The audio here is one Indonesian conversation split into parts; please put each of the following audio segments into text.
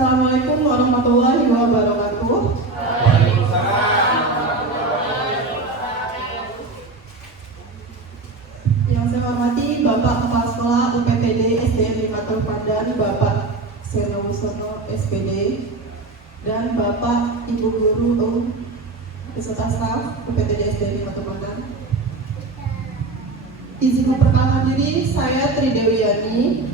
Assalamualaikum warahmatullahi wabarakatuh. Yang saya hormati Bapak Kepala Sekolah UPTD SDN 5 Terpandan, Bapak Seno Wusono SPD, dan Bapak Ibu Guru beserta staf UPTD SDN 5 Terpandan. Izin memperkenalkan diri, saya Tri Dewiyani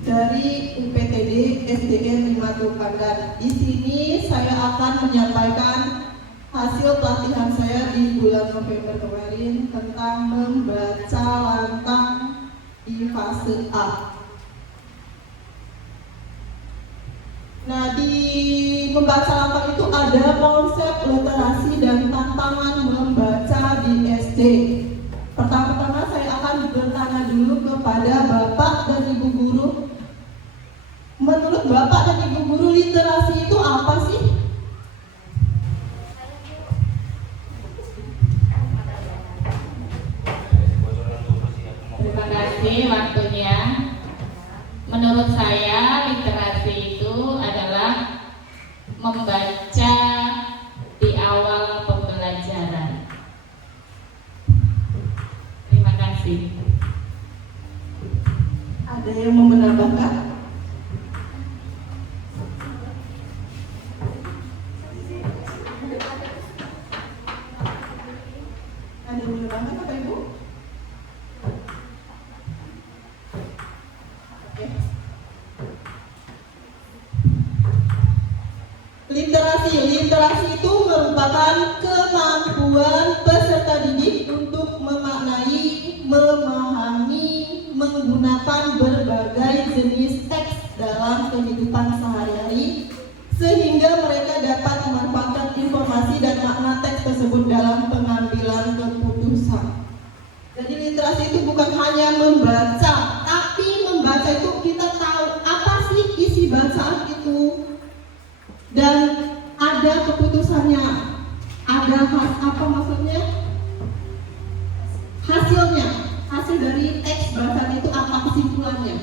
dari UPTD SDN 5 Terpandan. Di sini saya akan menyampaikan hasil pelatihan saya di bulan November kemarin tentang membaca lantang di fase A. Nah, di membaca lantang itu ada konsep literasi dan tantangan membaca di SD. Pertama-tama saya akan bertanya dulu kepada Bapak dan Ibu Guru. Menurut Bapak dan Ibu Guru, literasi itu apa sih? Terima kasih waktunya. Menurut saya, literasi itu adalah membaca di awal pembelajaran. Terima kasih. Ada yang mau menambahkan? Ada yang mau menambahkan Bapak Ibu? Oke. Literasi itu merupakan kemampuan peserta didik untuk memaknai, memahami, menggunakan berbagai jenis teks dalam kehidupan sehari-hari sehingga mereka dapat memanfaatkan informasi dan makna teks tersebut dalam pengambilan keputusan. Jadi literasi itu bukan hanya membaca, tapi membaca itu kita tahu apa sih isi bacaan itu dan ada keputusannya, ada apa maksudnya? Hasilnya, hasil dari teks bacaan itu apa kesimpulannya?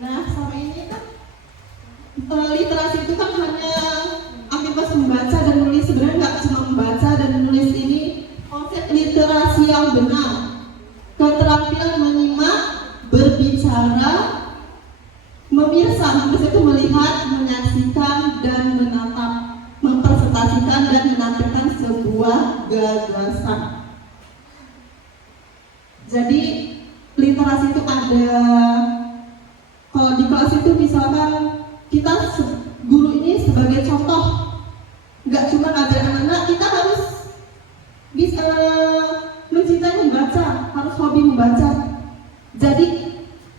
Nah, sama ini kan literasi itu kan hanya aktivitas membaca dan menulis. Sebenarnya nggak cuma membaca dan menulis. Ini konsep literasi yang benar, keterampilan menyimak, berbicara, memirsa itu melihat, menyaksikan, dan menatap, mempresentasikan dan menampilkan sebuah gagasan. Jadi literasi itu ada, kalau di kelas itu misalkan kita guru ini sebagai contoh, nggak cuma ngajar anak-anak, kita harus bisa mencintai membaca, harus hobi membaca. Jadi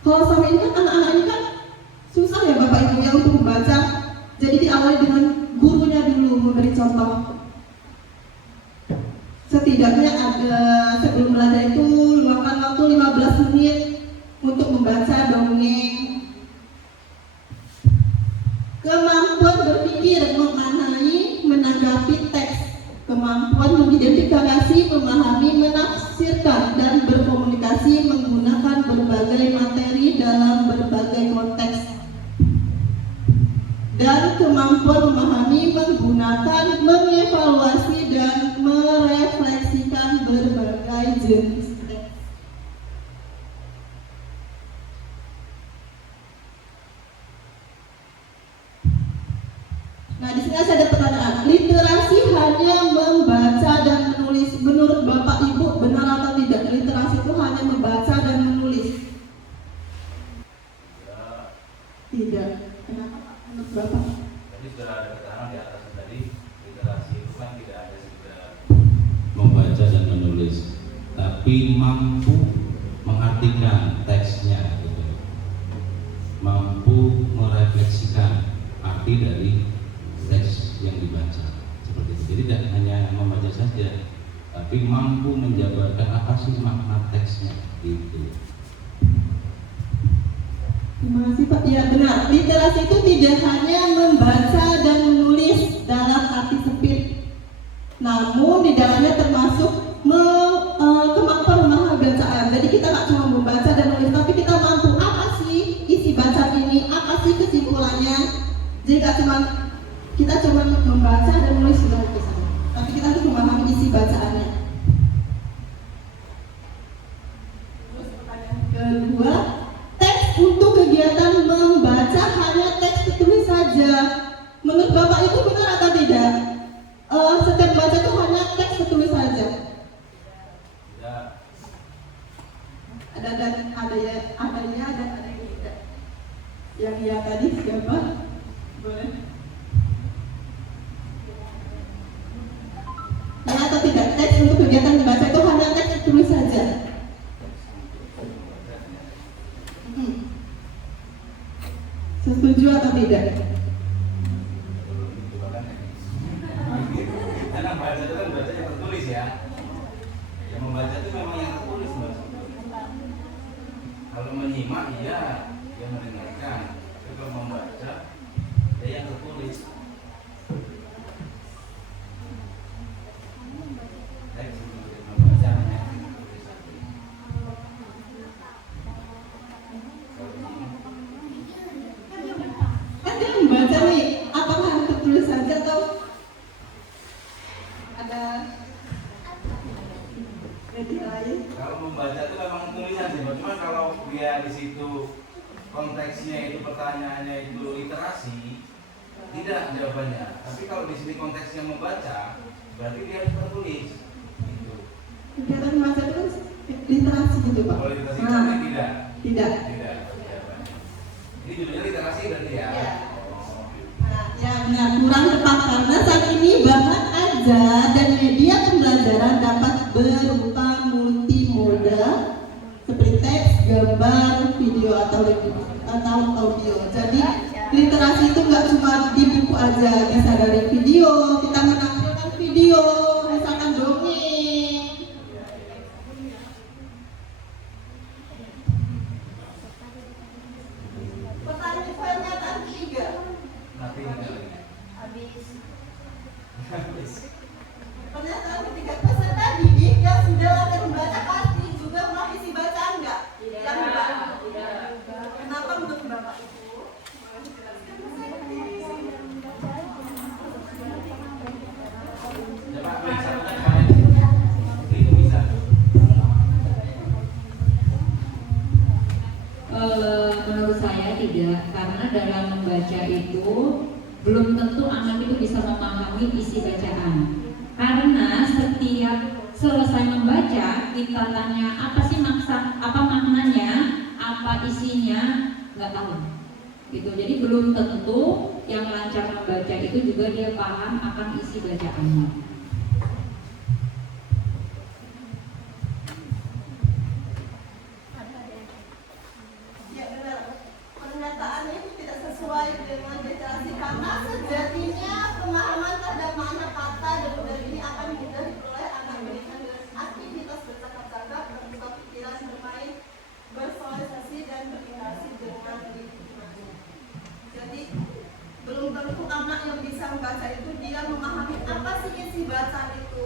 kalau sama ini kan anak-anak ini kan susah ya Bapak Ibu ya untuk membaca. Jadi diawali dengan gurunya dulu memberi contoh. Setidaknya ada sebelum belajar itu luangkan waktu 15 menit untuk membaca dongeng. Kemampuan berpikir, memaknai, menanggapi teks, kemampuan mengidentifikasi, memahami, menafsirkan, dan berkomunikasi menggunakan berbagai materi dalam berbagai konteks, dan kemampuan memahami, menggunakan, mengevaluasi, dan merefleksikan berbagai jenis teks. Nah, di sini ada pertanyaan. Literasi hanya membaca dan menulis. Menurut Bapak Ibu, benar atau tidak? Literasi itu hanya membaca dan menulis. Tidak. Kenapa? Menurut Bapak? Tadi sudah ada keterangan di atas tadi, literasi itu kan tidak ada sekedar membaca dan menulis, tapi mampu mengartikan teksnya, gitu. Mampu merefleksikan arti dari teks yang dibaca, seperti itu. Jadi tidak hanya membaca saja, tapi mampu menjabarkan apa sih makna teksnya, gitu. Terima kasih Pak. Ya benar, literasi itu tidak hanya membaca dan menulis dalam arti sempit, namun di dalamnya termasuk kemampuan memahami bacaan. kita cuma membaca dan menulis sudah itu saja. Tapi kita harus memahami isi bacaannya. Terus pertanyaan kedua, teks untuk kegiatan membaca hanya teks tertulis saja. Menurut Bapak itu benar atau tidak? Setiap baca itu hanya teks tertulis saja. Tidak. Ada dan ada ya, adanya dan ada yang tidak. Yang ya tadi siapa? Boleh. Ya atau tidak? Teks untuk kegiatan membaca itu hanya teks tertulis saja. Setuju atau tidak? Karena baca itu kan baca yang tertulis ya. Yang membaca itu memang yang tertulis, Mas. Kalau menyimak iya, yang mendengarkan. Tapi kalau membaca ya yang tertulis. Teks untuk membaca hanya yang tertulis saja. Kan dia membaca nih, apakah harus tertulis saja atau ada media lain? Kalau membaca itu memang tulisan sih, cuma kalau dia di situ konteksnya itu pertanyaannya itu literasi, tidak jawabannya. Tapi kalau di sini konteksnya membaca, berarti dia harus tertulis. Gitu. Kegiatan membaca itu kan literasi gitu Pak? Kalau literasi Nah, berarti tidak. tidak. Tidak. Jawabannya. Ini judulnya literasi berarti ya. Iya. Oh. Nah, ya benar, kurang tepat karena saat ini bahan ajar dan media pembelajaran dapat berupa multimoda seperti teks, gambar, video atau audio. Jadi literasi itu nggak cuma di buku aja, bisa dari video, kita menampilkan video, misalkan dongeng. Pernyataan ketiga. Nanti tinggal lagi. Habis. Pernyataan ketiga, peserta didik yang sudah latihan membaca pasti juga mengisi bacaan nggak? Yang baru. Kenapa menurut Bapak itu? Coba klik satunya kemarin. Itu bisa. Menurut saya tidak, karena dalam membaca itu belum tentu anak itu bisa memahami isi bacaan. Karena setiap selesai membaca kita tanya apa sih apa maknanya, apa isinya, nggak tahu. Gitu. Jadi belum tentu yang lancar membaca itu juga dia paham akan isi bacaannya. Ya benar. Pernyataannya itu tidak sesuai dengan literasi karena sejatinya pemahaman terhadap makna kata dan model ini akan mudah diperoleh anak berikan dengan aktivitas bercakap-cakap, bertukar pikiran, bermain, bersosialisasi dan berinteraksi dengan lingkungan. Jadi belum tentu anak yang bisa membaca itu dia memahami apa sih isi bacaan itu.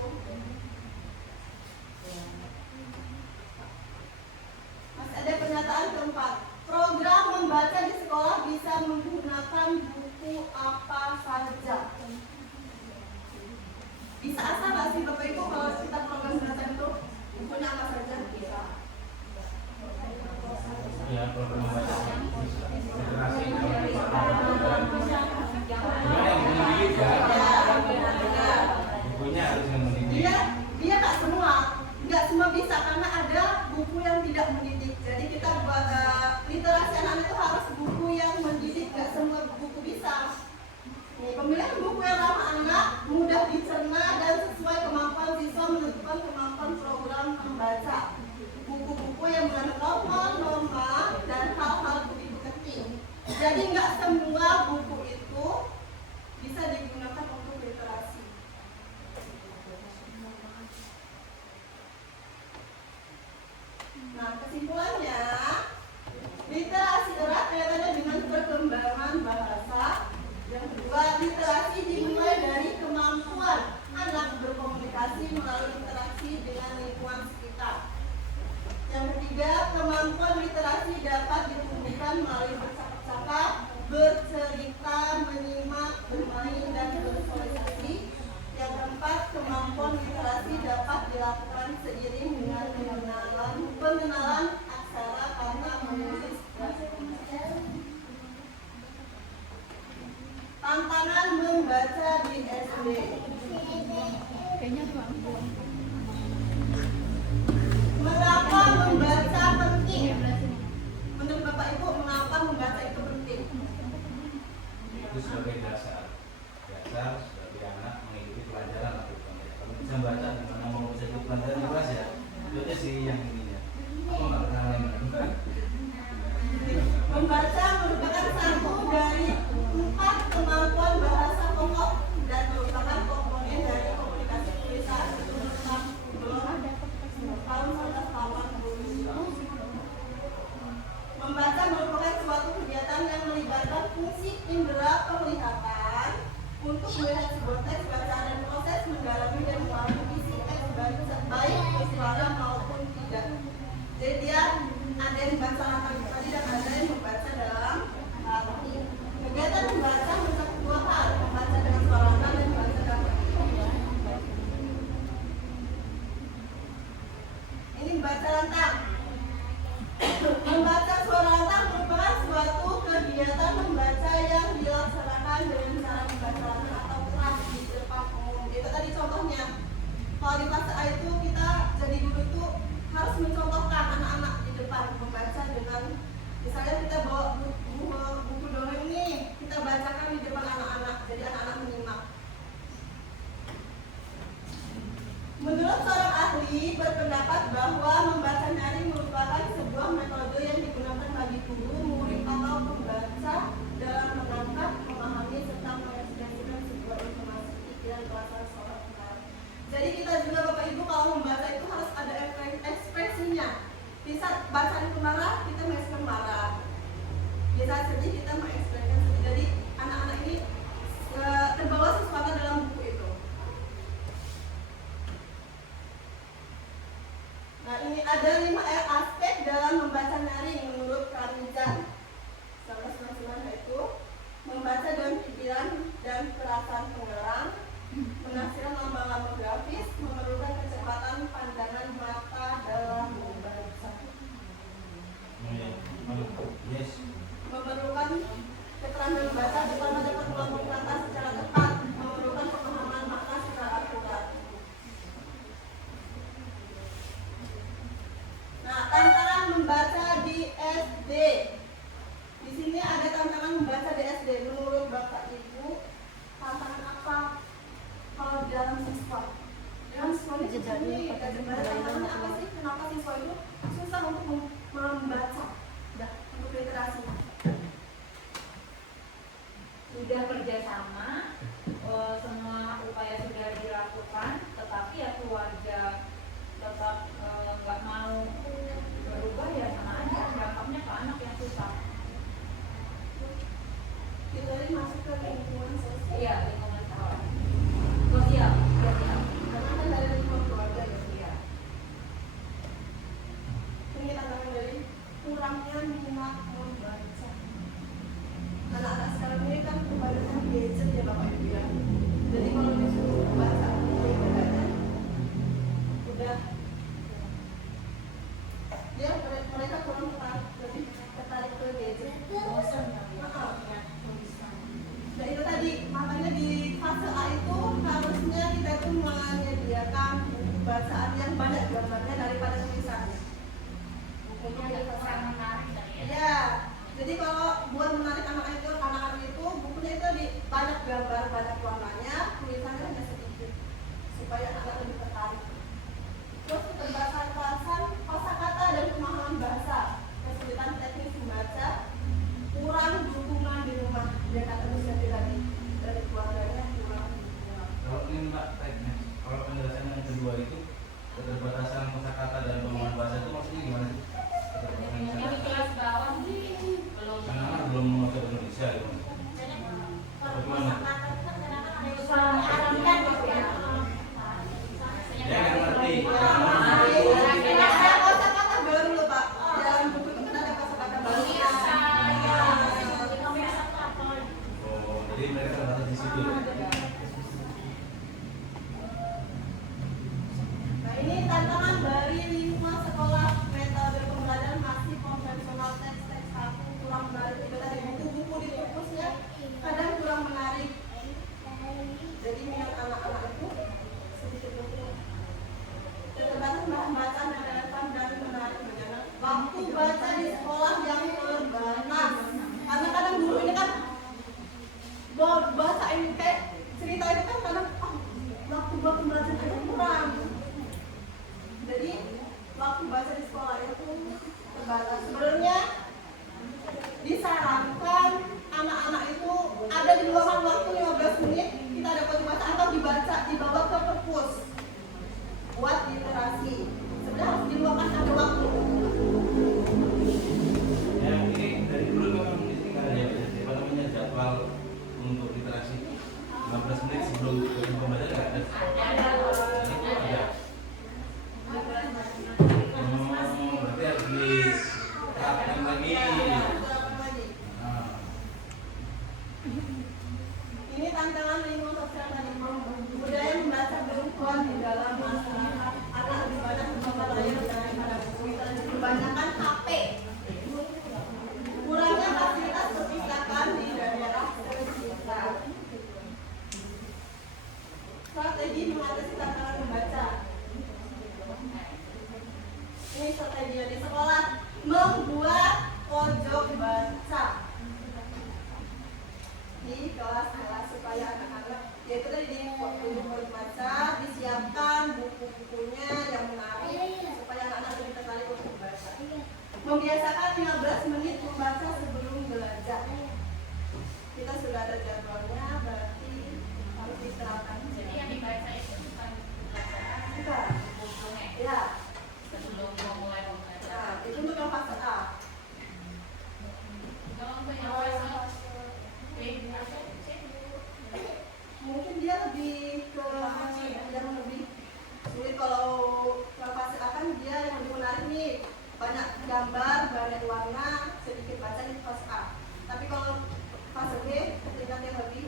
Masih ada pernyataan keempat. Program membaca di sekolah bisa menggunakan buku apa saja. Bisa asal nggak sih Bapak Ibu kalau kita program membaca itu bukunya apa saja? Bisa. Ya, program membaca literasi cuma yang mendidik ya. Bukunya harus yang mendidik. Dia nggak semua bisa karena ada buku yang tidak mendidik. Jadi kita buat literasi anak itu harus buku yang mendidik, nggak semua buku bisa. Nih, pemilihan buku yang ramah anak, mudah dicerna dan sesuai kemampuan siswa menentukan kemampuan program membaca. Buku-buku yang mengandung norma dan hal-hal begitu penting. Jadi nggak semua buku itu bisa digunakan untuk literasi. Nah, kesimpulannya, literasi erat kaitannya dengan perkembangan bahasa. Yang kedua, literasi dimulai dari kemampuan anak berkomunikasi melalui interaksi dengan lingkungan sekitar. Yang ketiga, kemampuan literasi dapat ditumbuhkan melalui bercakap-cakap, bercerita, menyimak, SD. Mengapa membaca penting? Menurut Bapak Ibu, mengapa membaca itu penting? Itu sebagai dasar sebagai anak mengikuti pelajaran atau kalau bisa baca gimana mau bisa ikut pelajaran di kelas ya itu aja sih yang ininya aku nggak kenal yang lain. Membaca merupakan satu dari 4 kemampuan bahasa pokok dan merupakan komponen dari komunikasi tulisan menurut tahun 1980. Membaca merupakan suatu kegiatan yang melibatkan fungsi indera penglihatan untuk melihat sebuah teks bacaan dan proses mendalami dan memahami isi teks baik bersuara maupun tidak. Jadi dia ada yang membaca langsung tadi dan ada yang membaca dalam hati. Kegiatan membaca mencakup 2 hal, membaca dengan suara lantang dan membaca dalam hati. Ini membaca lantang. Membaca suara lantang merupakan suatu kegiatan membaca yang dilaksanakan dengan cara membaca lantang atau keras di depan umum. Itu tadi contohnya. Kalau di fase A itu kita jadi guru itu harus mencontohkan anak-anak di depan membaca dengan misalnya kita bawa buku dongeng ini kita bacakan di depan anak-anak jadi anak-anak menyimak. Menurut seorang ahli berpendapat bahwa membaca nyaring merupakan sebuah metode yang digunakan bagi guru, murid atau pembaca dalam menangkap, memahami serta mengekspresikan sebuah informasi pikiran bahasa seorang pengarang. Jadi kita juga Bapak Ibu kalau membaca itu harus ada ekspresinya. Bisa baca itu marah, kita mengekspresikan marah. Bisa sedih, kita mengekspresikan sedih. Jadi anak-anak ini terbawa sesuatu dalam buku itu. Nah ini ada 5 aspek dalam membaca nyaring menurut Karizan. Salah satu itu membaca dengan pikiran dan perasaan pengarang, penafsiran lambang-lambang grafis, memerlukan kecepatan pandangan mata dalam membaca. Yes. Memerlukan keterangan membaca terutama dapat melambung kata secara tepat, memerlukan pemahaman makna secara akurat. Nah, tantangan membaca di SD. Di sini ada tantangan membaca di SD. Menurut Bapak Ibu, tantangan apa? Kalau dalam siswa, dalam siswa ini tantangannya apa sih? Kenapa siswa itu susah untuk membaca, untuk literasi? Sudah kerjasama, semua upaya sudah dilakukan, tetapi ya keluarga tetap nggak mau berubah ya sama aja, dampaknya ke anak yang susah. Kita ini masuk ke lingkungan sosial. Iya, lingkungan sekolah. Sosial. Karena kan dari lingkungan keluarga ya. Iya. Ini tantangan dari kurangnya minat membaca. Anak-anak sekarang ini kan kebanyakan gadget ya Bapak Ibu ya. Jadi kalau disuruh baca buku itu kayaknya udah ya mereka kurang tertarik ke gadget, bosan kali ya. Nah itu tadi makanya di fase A itu harusnya kita tuh menyediakan buku bacaan yang banyak gambarnya daripada tulisannya. Bukunya ada pesan menarik ya. Jadi kalau buat menarik anak-anak itu bukunya itu banyak gambar, banyak warnanya, tulisannya hanya sedikit supaya anak lebih tertarik. Terus keterbatasan kosakata dan pemahaman bahasa, kesulitan teknis membaca, kurang dukungan di rumah, dia kata Luciati tadi dari keluarganya kurang dukungan. Kalau ini Mbak teknis, kalau penjelasan yang kedua itu keterbatasan kosakata dan pemahaman bahasa itu maksudnya gimana sih? Yang di kelas bawah sih belum. Karena belum menguasai Indonesia gitu. Bagaimana? Ya nggak ngerti. Ada kosakata baru loh Pak. Dalam buku itu kan ada kosakata baru. Oh, jadi mereka terbatas di situ ya. Nah ini tantangan dari 5 sekolah metode pembelajaran masih konvensional, teks-teks kaku, kurang menarik. Itu tadi buku-buku di perpusnya kadang kurang menarik. Jadi minat aja kurang. Jadi waktu baca di sekolah itu terbatas. Sebenarnya disarankan anak-anak itu ada di luangkan waktu 15 menit kita dapat dibaca atau dibawa ke perpus buat literasi. Sebenarnya harus diluangkan ada waktu. Ya ini dari dulu memang ya apa namanya jadwal untuk literasi 15 menit sebelum pembaca nggak ada. Itu ada. Berarti harus diterapkan lagi. Ini tantangan lingkungan sosial tadi, budaya membaca belum kuat di dalam masyarakat. Anak lebih banyak membaca layar daripada buku. Kebanyakan HP. Kurangnya fasilitas perpustakaan di daerah sekitar. Strategi mengatasi tantangan membaca. Ini strategi di sekolah, membuat pojok baca di kelas-kelas supaya anak-anak yaitu tadi di pojok baca disiapkan buku-bukunya yang menarik supaya anak-anak lebih tertarik untuk membaca. Membiasakan 15 menit membaca sebelum belajar. Kita sudah ada jadwalnya, berarti harus diterapkan. Jadi yang dibaca itu bukan bacaan, Bukan. bukunya. Ya. Sebelum memulai membaca. Nah, itu untuk yang fase A. Kalau untuk yang fase B, Mungkin dia lebih ke yang lebih sulit. Kalau yang fase A kan dia yang lebih menarik nih, banyak gambar, banyak warna, sedikit baca di fase A. Tapi kalau fase B tingkat yang lebih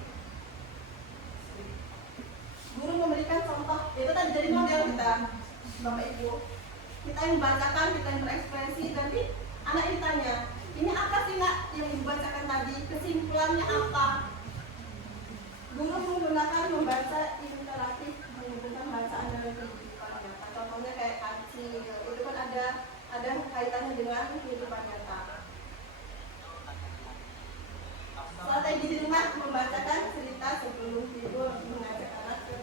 sulit. Guru memberikan contoh, itu tadi jadi model kita, Bapak Ibu. Kita yang membacakan, kita yang berekspresi, nanti anak ini tanya, ini apa sih nak yang dibacakan tadi? Kesimpulannya apa? Guru menggunakan membaca interaktif, menggunakan bacaan dari kehidupan nyata. Contohnya kayak kancil, itu kan ada kaitannya dengan kehidupan nyata. Strategi di rumah membacakan cerita sebelum tidur, mengajak anak ke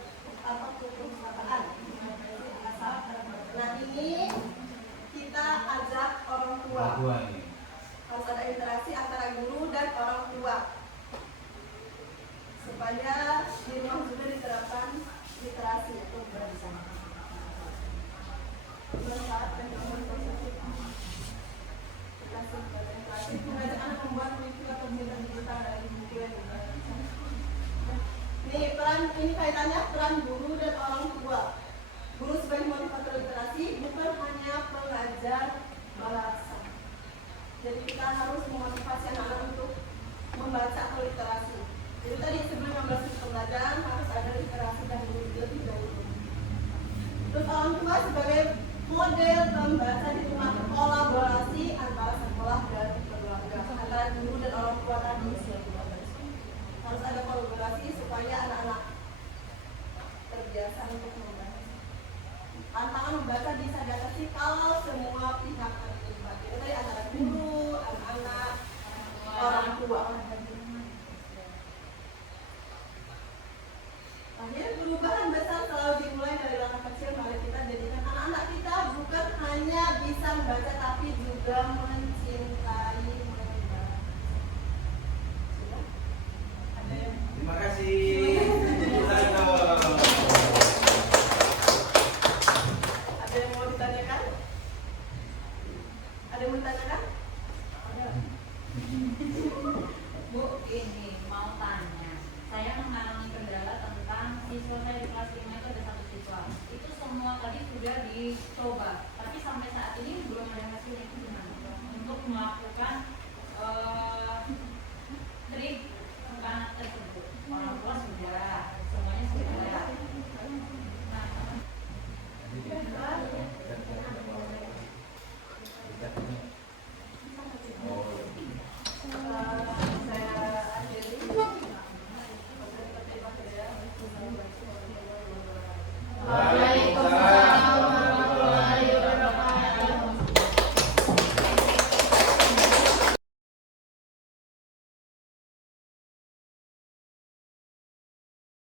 perpustakaan. Nah ini kita ajak orang tua. Harus ada interaksi antara guru dan orang tua supaya di rumah juga diterapkan literasi atau bahasa. Mengajak anak membuat review atau berita digital dari buku yang dibaca. Ini kaitannya peran guru dan orang tua. Guru sebagai motivator literasi bukan hanya pengajar bahasa. Jadi kita harus memotivasi anak-anak untuk membaca atau literasi. Jadi tadi sebelum 15 menit pembelajaran harus ada literasi dan lebih dahulu. Terus orang tua sebagai model membaca di rumah, kolaborasi antara sekolah dan keluarga, antara guru dan orang tua tadi. Harus ada kolaborasi supaya anak-anak terbiasa untuk membaca. Tantangan membaca bisa diatasi kalau semua pihak terlibat. Itu tadi antara guru, anak-anak, orang tua. Akhirnya perubahan besar selalu dimulai dari langkah kecil. Mari kita jadikan anak-anak kita bukan hanya bisa membaca tapi juga mencintai membaca. Sudah? Ada yang Terima kasih. Ada yang mau ditanyakan? Ada yang mau ditanyakan? Bu, ini mau tanya. Saya mengalami kendala tentang siswa saya di kelas 5 itu ada satu siswa. Itu semua tadi sudah dicoba, tapi sampai saat ini belum ada hasilnya. Itu gimana? Untuk melakukan trik